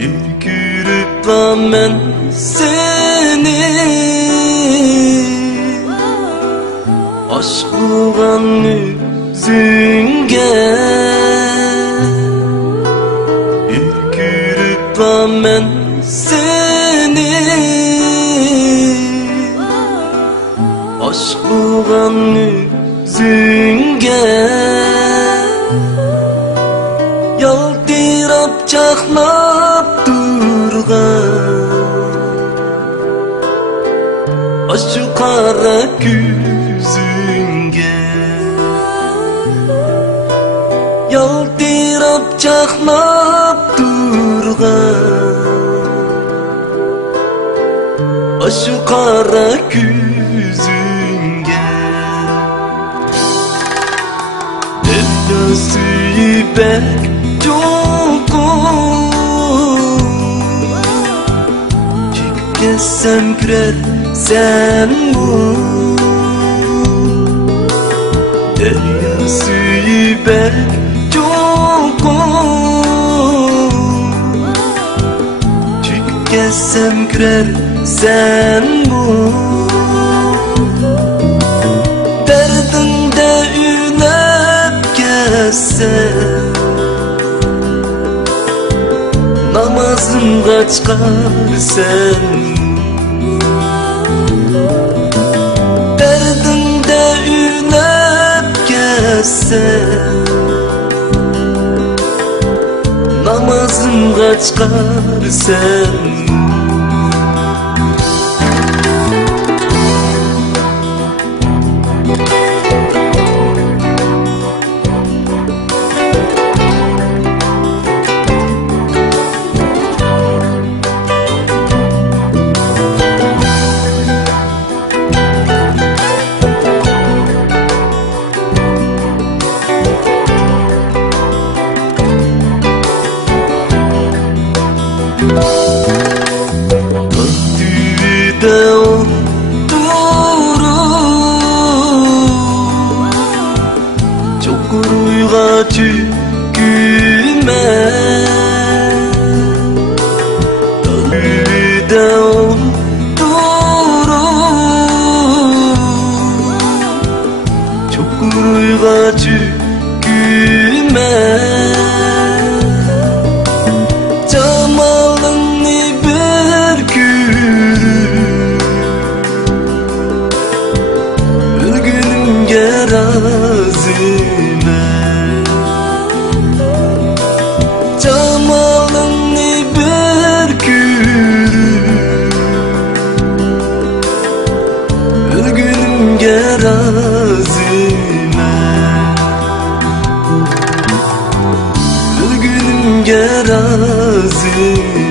Ürkürüp men seni aşk kılgan yüzüңge Ürkürüp men seni aşk kılgan yüzüңge Yaltırap çaklap aşk kara küzüңge Yaltırap çaklap aşk kara küzüңge Derdi süyüpek Kessem kirer sen bu Derya süyüpek Kessem kirer sen bu Derdinde ünep kessem Namazım kaçkar sen Derdinde ünep kessem Namazım kaçkar sen Kalbimde oturup çok rüyga çöküme Kalbimde oturup çok rüyga çöküme Razime Cemalını bir gülüm Ölgünümge razime Ölgünümge razime